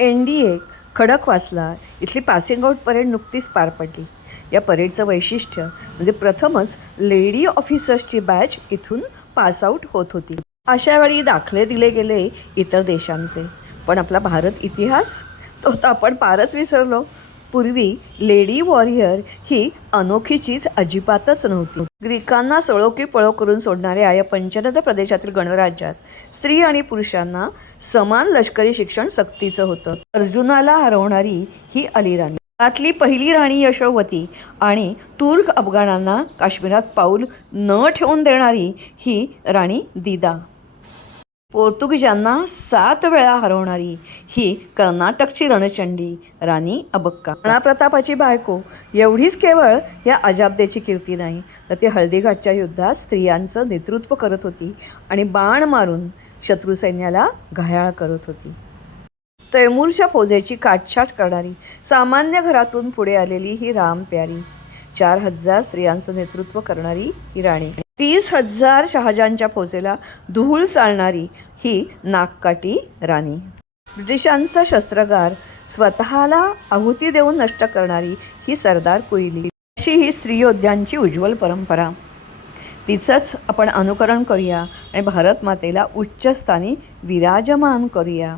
NDA Khadakwasla इथली passing out parade नुकतीच पार पडली. या परेडचं वैशिष्ट्य म्हणजे प्रथमच लेडी ऑफिसर्सची बॅच इथून पासआउट होत होती. अशा वेळी दाखले दिले गेले इतर देशांचे. पण आपला भारत इतिहास तो तर आपण पारच विसरलो. पूर्वी लेडी वॉरियर ही अनोखी चीज अजिबातच नव्हती. ग्रीकांना सळो की पळो करून सोडणाऱ्या या पंचनद प्रदेशातील गणराज्यात स्त्री आणि पुरुषांना समान लष्करी शिक्षण सक्तीचं होतं. अर्जुनाला हरवणारी ही अलीराणी, त्यातली पहिली राणी यशोवती आणि तुर्क अफगाणांना काश्मीरात पाऊल न ठेवून देणारी ही राणी दिदा, पोर्तुगीजांना 7 वेळा हरवणारी ही कर्नाटकची रणचंडी राणी अबक्का. राणा प्रतापाची बायको एवढीच केवळ या अजाबदेची कीर्ती नाही, तर ती हळदीघाटच्या युद्धात स्त्रियांचं नेतृत्व करत होती आणि बाण मारून शत्रू सैन्याला घायाळ करत होती. तैमूरच्या फौजेची काटछाट करणारी सामान्य घरातून पुढे आलेली ही राम प्यारी, 4000 स्त्रियांचं नेतृत्व करणारी ही राणी, 30,000 शहाजहानच्या फौजेला धूळ चालणारी ही नागकाठी राणी, ब्रिटिशांचा शस्त्रगार स्वतःला आहुती देऊन नष्ट करणारी ही सरदार कुईली. अशी ही स्त्रीयोद्ध्यांची उज्ज्वल परंपरा. तिचंच आपण अनुकरण करूया आणि भारत मातेला उच्च स्थानी विराजमान करूया.